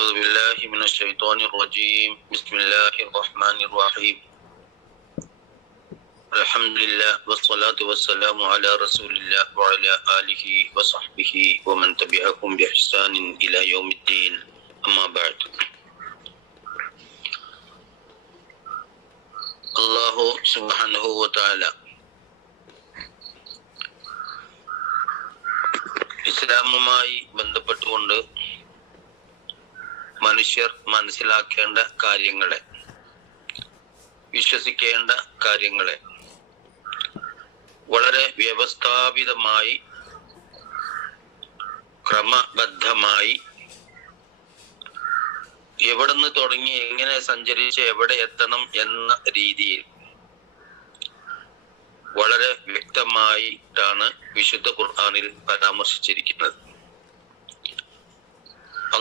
أعوذ بالله من الشيطان الرجيم بسم الله الرحمن الرحيم الحمد لله والصلاة والسلام على رسول الله وعلى آله وصحبه ومن تبعهم بإحسان إلى يوم الدين أما بعد الله سبحانه وتعالى ഇസ്ലാമുമായി ബന്ധപ്പെട്ടുകൊണ്ട് മനുഷ്യർ മനസ്സിലാക്കേണ്ട കാര്യങ്ങളെ വിശ്വസിക്കേണ്ട കാര്യങ്ങളെ വളരെ വ്യവസ്ഥാപിതമായി ക്രമബദ്ധമായി എവിടുന്ന് തുടങ്ങി എങ്ങനെ സഞ്ചരിച്ച് എവിടെ എത്തണം എന്ന രീതിയിൽ വളരെ വ്യക്തമായിട്ടാണ് വിശുദ്ധ ഖുർആാനിൽ പരാമർശിച്ചിരിക്കുന്നത്.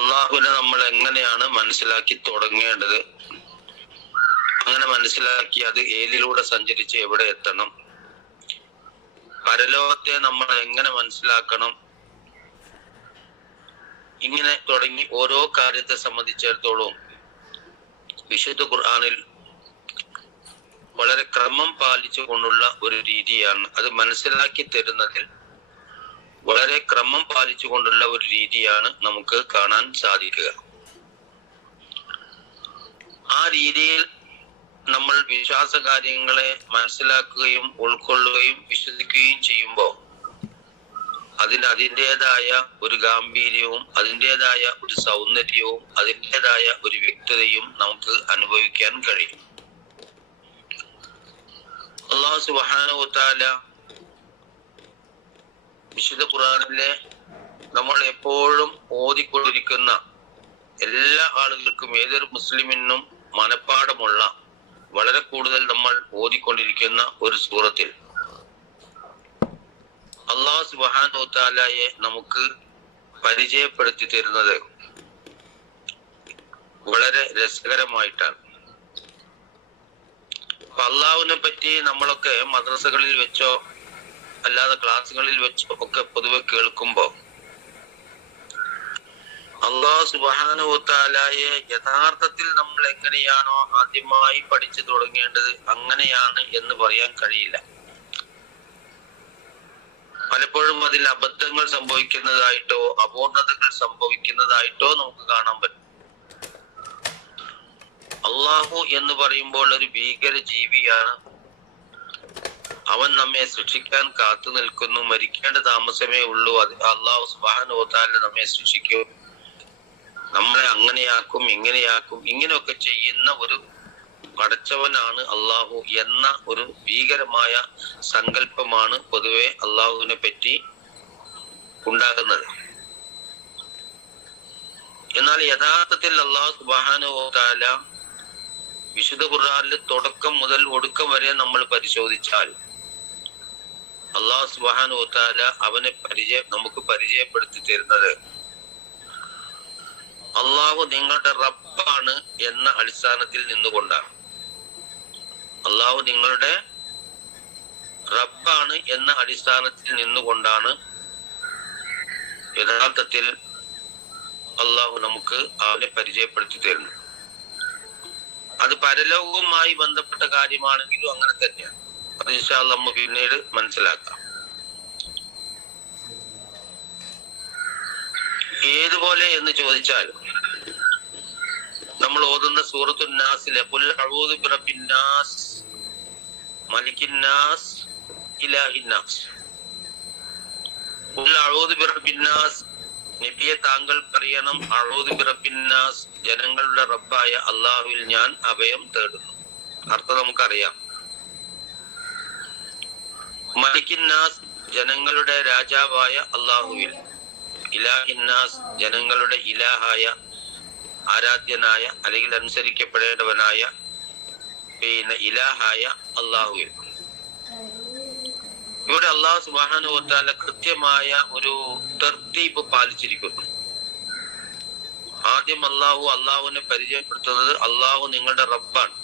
അള്ളാഹുവിനെ നമ്മൾ എങ്ങനെയാണ് മനസ്സിലാക്കി തുടങ്ങേണ്ടത്? അങ്ങനെ മനസ്സിലാക്കി അത് ഏതിലൂടെ സഞ്ചരിച്ച് എവിടെ എത്തണം? പരലോകത്തെ നമ്മൾ എങ്ങനെ മനസ്സിലാക്കണം? ഇങ്ങനെ തുടങ്ങി ഓരോ കാര്യത്തെ സംബന്ധിച്ചിടത്തോളം വിശുദ്ധ ഖുർആാനിൽ വളരെ ക്രമം പാലിച്ചു കൊണ്ടുള്ള ഒരു രീതിയാണ്. അത് മനസ്സിലാക്കി തരുന്നതിൽ ക്രമം പാലിച്ചുകൊണ്ടുള്ള ഒരു രീതിയാണ് നമുക്ക് കാണാൻ സാധിക്കുക. ആ രീതിയിൽ നമ്മൾ വിശ്വാസ കാര്യങ്ങളെ മനസ്സിലാക്കുകയും ഉൾക്കൊള്ളുകയും വിശ്വസിക്കുകയും ചെയ്യുമ്പോൾ അതിന് അതിന്റെതായ ഒരു ഗാംഭീര്യവും അതിന്റെതായ ഒരു സൗന്ദര്യവും അതിന്റെതായ ഒരു വ്യക്തതയും നമുക്ക് അനുഭവിക്കാൻ കഴിയും. അള്ളാഹു സുബാനുത്താല വിശുദ്ധ ഖുറാനിലെ നമ്മൾ എപ്പോഴും ഓതിക്കൊണ്ടിരിക്കുന്ന എല്ലാ ആളുകൾക്കും ഏതൊരു മുസ്ലിമിനും മനപ്പാടമുള്ള വളരെ കൂടുതൽ നമ്മൾ ഓതിക്കൊണ്ടിരിക്കുന്ന ഒരു സൂറത്തിൽ. അള്ളാഹു സുബാനോത്താലയെ നമുക്ക് പരിചയപ്പെടുത്തി തരുന്നത് വളരെ രസകരമായിട്ടാണ്. അള്ളാഹുവിനെ പറ്റി നമ്മളൊക്കെ മദ്രസകളിൽ വെച്ചോ അല്ലാതെ ക്ലാസ്സുകളിൽ വെച്ച് ഒക്കെ പൊതുവെ കേൾക്കുമ്പോ അള്ളാഹു സുബാനുത്താലായെ യഥാർത്ഥത്തിൽ നമ്മൾ എങ്ങനെയാണോ ആദ്യമായി പഠിച്ചു തുടങ്ങേണ്ടത് അങ്ങനെയാണ് എന്ന് പറയാൻ കഴിയില്ല. പലപ്പോഴും അതിൽ അബദ്ധങ്ങൾ സംഭവിക്കുന്നതായിട്ടോ അപൂർണതകൾ സംഭവിക്കുന്നതായിട്ടോ നമുക്ക് കാണാൻ പറ്റും. അള്ളാഹു എന്ന് പറയുമ്പോൾ ഒരു ഭീകര ജീവിയാണ് അവൻ നമ്മെ സൃഷ്ടിക്കാൻ കാത്തു നിൽക്കുന്നു. മരിക്കേണ്ട താമസമേ ഉള്ളൂ. അത് അള്ളാഹു സുബാനുത്താല നമ്മെ സൃഷ്ടിക്കും. നമ്മളെ അങ്ങനെയാക്കും ഇങ്ങനെയാക്കും ഇങ്ങനെയൊക്കെ ചെയ്യുന്ന ഒരു പടച്ചവനാണ് അള്ളാഹു എന്ന ഒരു ഭീകരമായ സങ്കല്പമാണ് പൊതുവെ അള്ളാഹുവിനെ പറ്റി ഉണ്ടാകുന്നത്. എന്നാൽ യഥാർത്ഥത്തിൽ അള്ളാഹു സുബാനുത്താല വിശുദ്ധ ഖുർആാനിൽ തുടക്കം മുതൽ ഒടുക്കം വരെ നമ്മൾ പരിശോധിച്ചാൽ അള്ളാഹു സുബാനു താല അവനെ പരിചയ നമുക്ക് പരിചയപ്പെടുത്തി തരുന്നത്. അള്ളാഹു നിങ്ങളുടെ റബ്ബാണ് എന്ന അടിസ്ഥാനത്തിൽ നിന്നുകൊണ്ടാണ്. അള്ളാഹു നിങ്ങളുടെ റബ്ബാണ് എന്ന അടിസ്ഥാനത്തിൽ നിന്നുകൊണ്ടാണ് യഥാർത്ഥത്തിൽ അള്ളാഹു നമുക്ക് അവനെ പരിചയപ്പെടുത്തി തരുന്നു അത് പരലോകവുമായി ബന്ധപ്പെട്ട കാര്യമാണെങ്കിലും അങ്ങനെ തന്നെയാണ്. അത് ഇൻഷാൽ നമ്മ പിന്നീട് മനസ്സിലാക്കാം. ഏതുപോലെ എന്ന് ചോദിച്ചാൽ നമ്മൾ ഓതുന്ന സൂറത്തു നാസിലെ ബിറബിന്നാസ് മലിക്കിന്നാസ് ഇലാഹിന്നാസ് ബിറബിന്നാസ് നബിയെ താങ്കൾ പറയണം അഴോത് ബിറബിന്നാസ് ജനങ്ങളുടെ റബ്ബായ അള്ളാഹുവിൽ ഞാൻ അഭയം തേടുന്നു. അർത്ഥം നമുക്കറിയാം. മലിക്കിന്നാസ് ജനങ്ങളുടെ രാജാവായ അള്ളാഹുവിൽ. ഇലാഹിന്നാസ് ജനങ്ങളുടെ ഇലാഹായ ആരാധ്യനായ അല്ലെങ്കിൽ അനുസരിക്കപ്പെടേണ്ടവനായ പിന്നെ ഇലാഹായ അള്ളാഹുവിൽ. ഇവിടെ അള്ളാഹു സുബാനുവത്താല കൃത്യമായ ഒരു തർത്തീബ് പാലിച്ചിരിക്കുന്നു. ആദ്യം അള്ളാഹു അള്ളാഹുവിനെ പരിചയപ്പെടുത്തുന്നത് അള്ളാഹു നിങ്ങളുടെ റബ്ബാണ്.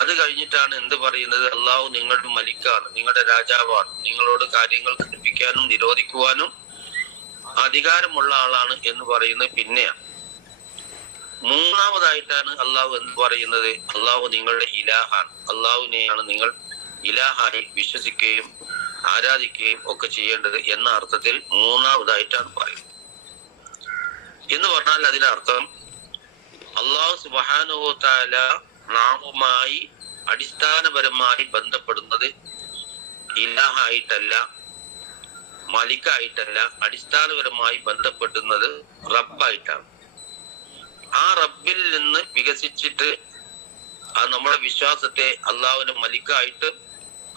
അത് കഴിഞ്ഞിട്ടാണ് എന്ത് പറയുന്നത്? അള്ളാഹു നിങ്ങളുടെ മലിക്കാണ് നിങ്ങളുടെ രാജാവാണ്. നിങ്ങളോട് കാര്യങ്ങൾ ഘടിപ്പിക്കാനും നിരോധിക്കുവാനും അധികാരമുള്ള ആളാണ് എന്ന് പറയുന്നത് പിന്നെയാണ്. മൂന്നാമതായിട്ടാണ് അള്ളാഹു എന്ന് പറയുന്നത്? അള്ളാഹു നിങ്ങളുടെ ഇലാഹാണ്. അള്ളാഹുവിനെയാണ് നിങ്ങൾ ഇലാഹായി വിശ്വസിക്കുകയും ആരാധിക്കുകയും ഒക്കെ ചെയ്യേണ്ടത് എന്ന അർത്ഥത്തിൽ മൂന്നാമതായിട്ടാണ് പറയുന്നത്. എന്ന് പറഞ്ഞാൽ അതിനർത്ഥം അള്ളാഹു സുബാനുഭവത്താല നാമുമായി അടിസ്ഥാനപരമായി ബന്ധപ്പെടുന്നത് ഇലാഹായിട്ടല്ല മലിക്കായിട്ടല്ല അടിസ്ഥാനപരമായി ബന്ധപ്പെടുന്നത് റബ്ബായിട്ടാണ്. ആ റബ്ബിൽ നിന്ന് വികസിച്ചിട്ട് ആ നമ്മുടെ വിശ്വാസത്തെ അള്ളാഹുവിനെ മലിക്കായിട്ടും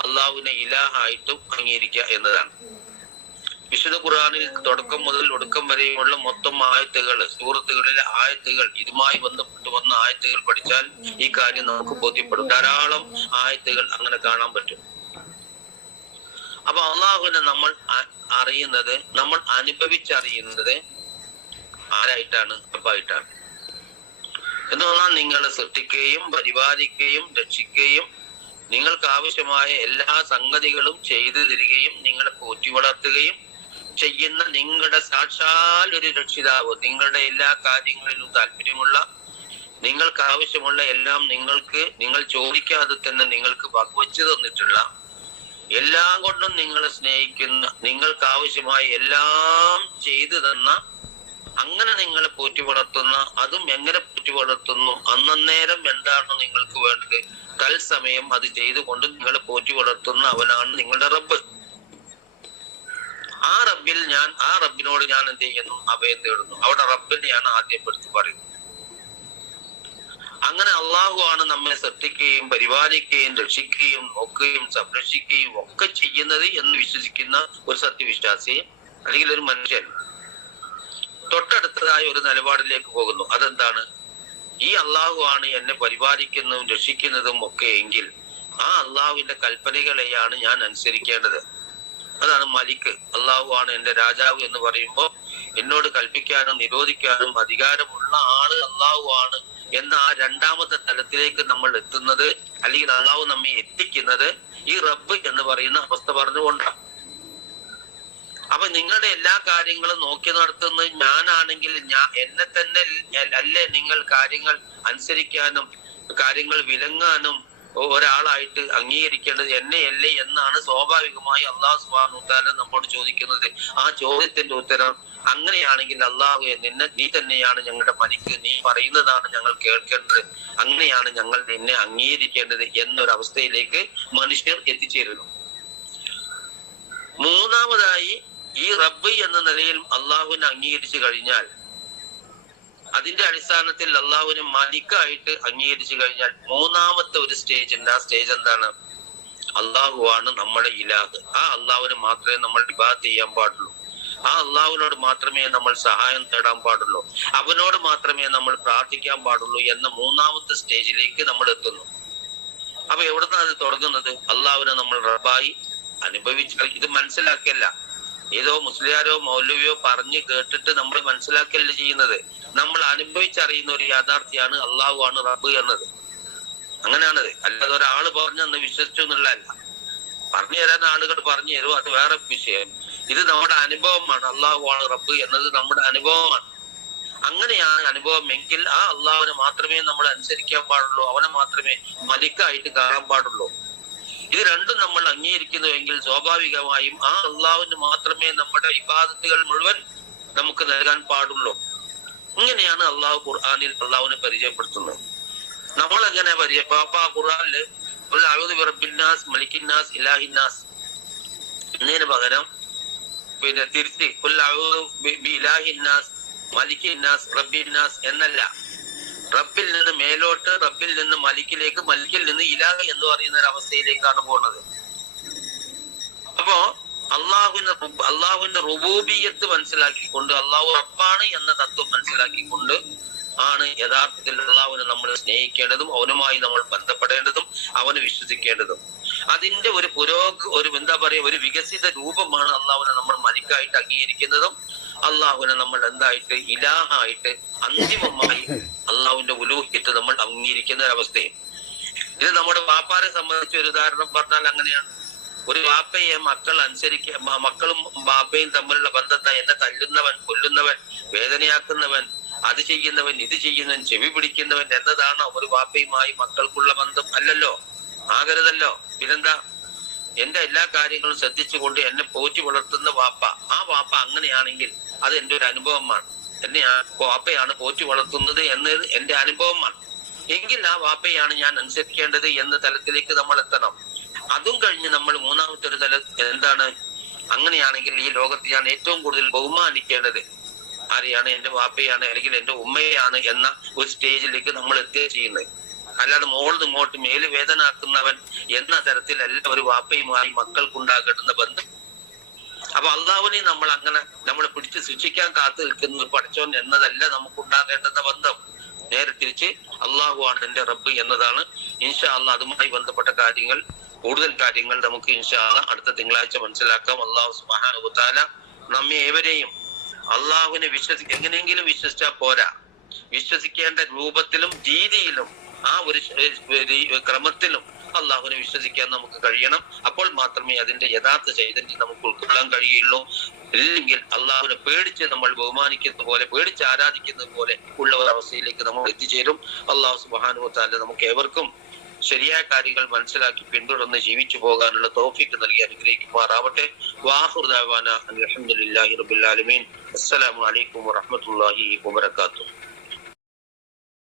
അള്ളാഹുവിനെ ഇലാഹായിട്ടും അംഗീകരിക്കുക എന്നതാണ്. വിശുദ്ധ ഖുറാനിൽ തുടക്കം മുതൽ ഒടുക്കം വരെയുമുള്ള മൊത്തം ആയത്തുകൾ സൂറത്തുകളിലെ ആയത്തുകൾ ഇതുമായി ബന്ധപ്പെട്ട് വന്ന ആയത്തുകൾ പഠിച്ചാൽ ഈ കാര്യം നമുക്ക് ബോധ്യപ്പെടും. ധാരാളം ആയത്തുകൾ അങ്ങനെ കാണാൻ പറ്റും. അപ്പൊ അള്ളാഹുവിനെ നമ്മൾ അറിയുന്നത് നമ്മൾ അനുഭവിച്ചറിയുന്നത് ആരായിട്ടാണ്? അപ്പായിട്ടാണ് എന്ന് പറഞ്ഞാൽ നിങ്ങൾ സൃഷ്ടിക്കുകയും പരിപാലിക്കുകയും രക്ഷിക്കുകയും നിങ്ങൾക്ക് ആവശ്യമായ എല്ലാ സംഗതികളും ചെയ്തു തരികയും നിങ്ങളെ പോറ്റി വളർത്തുകയും ചെയ്യുന്ന നിങ്ങളുടെ സാക്ഷാൽ ഒരു രക്ഷിതാവ് നിങ്ങളുടെ എല്ലാ കാര്യങ്ങളിലും താല്പര്യമുള്ള നിങ്ങൾക്ക് ആവശ്യമുള്ള എല്ലാം നിങ്ങൾക്ക് നിങ്ങൾ ചോദിക്കാതെ തന്നെ നിങ്ങൾക്ക് പങ്കുവച്ചു തന്നിട്ടുള്ള എല്ലാം കൊണ്ടും നിങ്ങളെ സ്നേഹിക്കുന്ന നിങ്ങൾക്ക് ആവശ്യമായ എല്ലാം ചെയ്തു തന്ന അങ്ങനെ നിങ്ങളെ പോറ്റി വളർത്തുന്ന അതും എങ്ങനെ പോറ്റി വളർത്തുന്നു അന്നേരം എന്താണോ നിങ്ങൾക്ക് വേണ്ടത് തൽസമയം അത് ചെയ്തുകൊണ്ട് നിങ്ങളെ പോറ്റി വളർത്തുന്ന അവനാണ് നിങ്ങളുടെ റബ്ബ്. ആ റബ്ബിൽ ഞാൻ ആ റബ്ബിനോട് ഞാൻ എന്ത് ചെയ്യുന്നു? അഭയം തേടുന്നു. അവിടെ റബ്ബിനെയാണ് ആദ്യം പഠിച്ചു പറയുന്നത്. അങ്ങനെ അള്ളാഹു ആണ് നമ്മെ ശ്രദ്ധിക്കുകയും പരിപാലിക്കുകയും രക്ഷിക്കുകയും നോക്കുകയും സംരക്ഷിക്കുകയും ഒക്കെ ചെയ്യുന്നത് എന്ന് വിശ്വസിക്കുന്ന ഒരു സത്യവിശ്വാസി അല്ലെങ്കിൽ ഒരു മനുഷ്യൻ തൊട്ടടുത്തതായ ഒരു നിലപാടിലേക്ക് പോകുന്നു. അതെന്താണ്? ഈ അള്ളാഹു ആണ് എന്നെ പരിപാലിക്കുന്നതും രക്ഷിക്കുന്നതും ഒക്കെ എങ്കിൽ ആ അള്ളാഹുവിന്റെ കൽപ്പനകളെയാണ് ഞാൻ അനുസരിക്കേണ്ടത്. അതാണ് മലിക്ക് അള്ളാഹു ആണ് എന്റെ രാജാവ് എന്ന് പറയുമ്പോൾ എന്നോട് കൽപ്പിക്കാനും നിരോധിക്കാനും അധികാരമുള്ള ആൾ അള്ളാഹു ആണ് എന്ന ആ രണ്ടാമത്തെ തലത്തിലേക്ക് നമ്മൾ എത്തുന്നത് അല്ലെങ്കിൽ അള്ളാഹു നമ്മെ എത്തിക്കുന്നത് ഈ റബ്ബ് എന്ന് പറയുന്ന അവസ്ഥ പറഞ്ഞുകൊണ്ടാണ്. അപ്പൊ നിങ്ങളുടെ എല്ലാ കാര്യങ്ങളും നോക്കി നടത്തുന്നത് ഞാനാണെങ്കിൽ ഞാൻ എന്നെ തന്നെ അല്ലേ നിങ്ങൾ കാര്യങ്ങൾ അനുസരിക്കാനും കാര്യങ്ങൾ വിലങ്ങാനും ഒരാളായിട്ട് അംഗീകരിക്കേണ്ടത് എന്നെയല്ലേ എന്നാണ് സ്വാഭാവികമായി അള്ളാഹു സുബാനുത്താല നമ്മോട് ചോദിക്കുന്നത്. ആ ചോദ്യത്തിന്റെ ഉത്തരം അങ്ങനെയാണെങ്കിൽ അള്ളാഹു നിന്നെ നീ തന്നെയാണ് ഞങ്ങളുടെ പനിക്ക്. നീ പറയുന്നതാണ് ഞങ്ങൾ കേൾക്കേണ്ടത്. അങ്ങനെയാണ് ഞങ്ങൾ നിന്നെ അംഗീകരിക്കേണ്ടത് എന്നൊരവസ്ഥയിലേക്ക് മനുഷ്യർ എത്തിച്ചേരുന്നു. മൂന്നാമതായി ഈ റബ്ബ് എന്ന നിലയിൽ അള്ളാഹുവിനെ അംഗീകരിച്ചു കഴിഞ്ഞാൽ അതിന്റെ അടിസ്ഥാനത്തിൽ അള്ളാഹുവിനെ മലിക്കായിട്ട് അംഗീകരിച്ചു കഴിഞ്ഞാൽ മൂന്നാമത്തെ ഒരു സ്റ്റേജ് ഉണ്ട് ആ സ്റ്റേജ് എന്താണ്? അള്ളാഹു ആണ് നമ്മുടെ ഇലാഹ്. ആ അള്ളാഹുവിന് മാത്രമേ നമ്മൾ ഇബാദത്ത് ചെയ്യാൻ പാടുള്ളൂ. ആ അള്ളാഹുവിനോട് മാത്രമേ നമ്മൾ സഹായം തേടാൻ പാടുള്ളൂ. അവനോട് മാത്രമേ നമ്മൾ പ്രാർത്ഥിക്കാൻ പാടുള്ളൂ എന്ന മൂന്നാമത്തെ സ്റ്റേജിലേക്ക് നമ്മൾ എത്തുന്നു. അപ്പൊ എവിടുന്നാണ് അത് തുടങ്ങുന്നത്? അള്ളാഹുവിനെ നമ്മൾ റബായി അനുഭവിച്ച ഇത് മനസ്സിലാക്കിയല്ല. ഏതോ മുസ്ലിയാരോ മൗലവിയോ പറഞ്ഞു കേട്ടിട്ട് നമ്മൾ മനസ്സിലാക്കല്ല ചെയ്യുന്നത്? നമ്മൾ അനുഭവിച്ചറിയുന്ന ഒരു യാഥാർത്ഥ്യമാണ് അള്ളാഹു ആണ് റബ്ബ് എന്നത്. അങ്ങനെയാണത്. അല്ലാതെ ഒരാൾ പറഞ്ഞെന്ന് വിശ്വസിച്ചു എന്നുള്ളതല്ല പറഞ്ഞു തരാൻ ആളുകൾ പറഞ്ഞു തരും. അത് വേറെ വിഷയം. ഇത് നമ്മുടെ അനുഭവമാണ്. അള്ളാഹു ആണ് റബ്ബ് എന്നത് നമ്മുടെ അനുഭവമാണ്. അങ്ങനെയാണ് അനുഭവം എങ്കിൽ ആ അള്ളാഹുവിനെ മാത്രമേ നമ്മൾ അനുസരിക്കാൻ പാടുള്ളൂ. അവനെ മാത്രമേ മലിക്കായിട്ട് കാണാൻ പാടുള്ളൂ. ഇത് രണ്ടും നമ്മൾ അംഗീകരിക്കുന്നുവെങ്കിൽ സ്വാഭാവികമായും ആ അള്ളാഹുവിന് മാത്രമേ നമ്മുടെ ഇബാദത്തുകൾ മുഴുവൻ നമുക്ക് നൽകാൻ പാടുള്ളൂ. ഇങ്ങനെയാണ് അള്ളാഹു ഖുർആാനിൽ അള്ളാഹുവിനെ പരിചയപ്പെടുത്തുന്നത്. നമ്മൾ എങ്ങനെ പരിചയ പാപ്പ ഖുർആാനിൽ റബ്ബിന്നാസ് മലിക്കിന്നാസ് ഇലാഹിന്നാസ് എന്നതിന് പകരം പിന്നെ തിരുത്തി ബി ഇലാഹിന്നാസ് മലിക്കിന്നാസ് റബ്ബിന്നാസ് എന്നല്ല. റബ്ബിൽ നിന്ന് മേലോട്ട് റബ്ബിൽ നിന്ന് മലിക്കിലേക്ക് മലിക്കിൽ നിന്ന് ഇലാഹ് എന്ന് പറയുന്ന ഒരു അവസ്ഥയിലേക്കാണ് പോണത്. അപ്പോ അള്ളാഹുവിന്റെ അള്ളാഹുവിന്റെ റുബൂബിയത്ത് മനസ്സിലാക്കിക്കൊണ്ട് അള്ളാഹു റബ്ബാണ് എന്ന തത്വം മനസ്സിലാക്കിക്കൊണ്ട് ആണ് യഥാർത്ഥത്തിൽ അള്ളാഹുവിനെ നമ്മൾ സ്നേഹിക്കേണ്ടതും അവനുമായി നമ്മൾ ബന്ധപ്പെടേണ്ടതും അവന് വിശ്വസിക്കേണ്ടതും. അതിന്റെ ഒരു പുരോഗ ഒരു എന്താ പറയുക ഒരു വികസിത രൂപമാണ് അള്ളാഹുവിനെ നമ്മൾ മലിക്കായിട്ട് അംഗീകരിക്കുന്നതും അള്ളാഹുവിനെ നമ്മൾ എന്തായിട്ട്? ഇലാഹായിട്ട് അന്തിമമായി അള്ളാഹുവിന്റെ ഉലൂഹിട്ട് നമ്മൾ അംഗീകരിക്കുന്ന ഒരവസ്ഥയും ഇത് നമ്മുടെ വാപ്പാരെ സംബന്ധിച്ച് ഒരു ഉദാഹരണം പറഞ്ഞാൽ അങ്ങനെയാണ്. ഒരു വാപ്പയെ മക്കൾ അനുസരിക്ക മക്കളും വാപ്പയും തമ്മിലുള്ള ബന്ധത്തെ എന്നെ തല്ലുന്നവൻ കൊല്ലുന്നവൻ വേദനയാക്കുന്നവൻ അത് ചെയ്യുന്നവൻ ഇത് ചെയ്യുന്നവൻ ചെവി പിടിക്കുന്നവൻ എന്നതാണ് ഒരു വാപ്പയുമായി മക്കൾക്കുള്ള ബന്ധം അല്ലല്ലോ? ആകരുതല്ലോ? പിന്നെന്താ? എന്റെ എല്ലാ കാര്യങ്ങളും ശ്രദ്ധിച്ചുകൊണ്ട് എന്നെ പോറ്റി വളർത്തുന്ന വാപ്പ. ആ വാപ്പ അങ്ങനെയാണെങ്കിൽ അത് എന്റെ ഒരു അനുഭവമാണ്. എന്നെ ആ വാപ്പയാണ് പോറ്റി വളർത്തുന്നത് എന്നത് എന്റെ അനുഭവമാണ്. എങ്കിൽ ആ വാപ്പയാണ് ഞാൻ അനുസരിക്കേണ്ടത് എന്ന തലത്തിലേക്ക് നമ്മൾ എത്തണം. അതും കഴിഞ്ഞ് നമ്മൾ മൂന്നാമത്തെ ഒരു തല എന്താണ്? അങ്ങനെയാണെങ്കിൽ ഈ ലോകത്ത് ഞാൻ ഏറ്റവും കൂടുതൽ ബഹുമാനിക്കേണ്ടത് ആരെയാണ്? എന്റെ വാപ്പയാണ് അല്ലെങ്കിൽ എന്റെ ഉമ്മയാണ് എന്ന ഒരു സ്റ്റേജിലേക്ക് നമ്മൾ എത്തുക ചെയ്യുന്നത്. അല്ലാതെ മോളിൽ ഇങ്ങോട്ട് മേൽ വേദനാക്കുന്നവൻ എന്ന തരത്തിലല്ല ഒരു വാപ്പയുമായി മക്കൾക്കുണ്ടാകേണ്ടുന്ന ബന്ധം. അപ്പൊ അള്ളാഹുവിനെ നമ്മൾ അങ്ങനെ നമ്മൾ പിടിച്ച് ശിക്ഷിക്കാൻ കാത്തു നിൽക്കുന്ന പഠിച്ചോൻ എന്നതല്ല നമുക്ക് ഉണ്ടാകേണ്ടുന്ന ബന്ധം. നേരെ തിരിച്ച് അള്ളാഹു ആണ് എന്റെ റബ്ബ് എന്നതാണ്. ഇൻഷാ അള്ളാഹ് അതുമായി ബന്ധപ്പെട്ട കാര്യങ്ങൾ കൂടുതൽ കാര്യങ്ങൾ നമുക്ക് ഇൻഷാ അള്ളാഹ് അടുത്ത തിങ്കളാഴ്ച മനസ്സിലാക്കാം. അള്ളാഹു സുബാനുത്താല നമ്മെ ഏവരെയും അള്ളാഹുവിനെ വിശ്വസി എങ്ങനെയെങ്കിലും വിശ്വസിച്ചാൽ പോരാ. വിശ്വസിക്കേണ്ട രൂപത്തിലും രീതിയിലും ആ ഒരു ക്രമത്തിലും അള്ളാഹുവിനെ വിശ്വസിക്കാൻ നമുക്ക് കഴിയണം. അപ്പോൾ മാത്രമേ അതിന്റെ യഥാർത്ഥ ചൈതന്യം നമുക്ക് ഉൾക്കൊള്ളാൻ കഴിയുള്ളൂ. ഇല്ലെങ്കിൽ അള്ളാഹുവിനെ പേടിച്ച് നമ്മൾ ബഹുമാനിക്കുന്ന പോലെ പേടിച്ച് ആരാധിക്കുന്നത് പോലെ ഉള്ള ഒരു അവസ്ഥയിലേക്ക് നമ്മൾ എത്തിച്ചേരും. അള്ളാഹു സുബാനുഭവത്താൽ നമുക്ക് ഏവർക്കും ശരിയായ കാര്യങ്ങൾ മനസ്സിലാക്കി പിന്തുടർന്ന് ജീവിച്ചു പോകാനുള്ള തോഫിക്ക് നൽകി അനുഗ്രഹിക്കുമാറാവട്ടെ. വാഹുർദാൻ അലഹമുല്ലാഹി റബുല്ലാലമീൻ അസ്സലാമു അലൈക്കും വാത്തു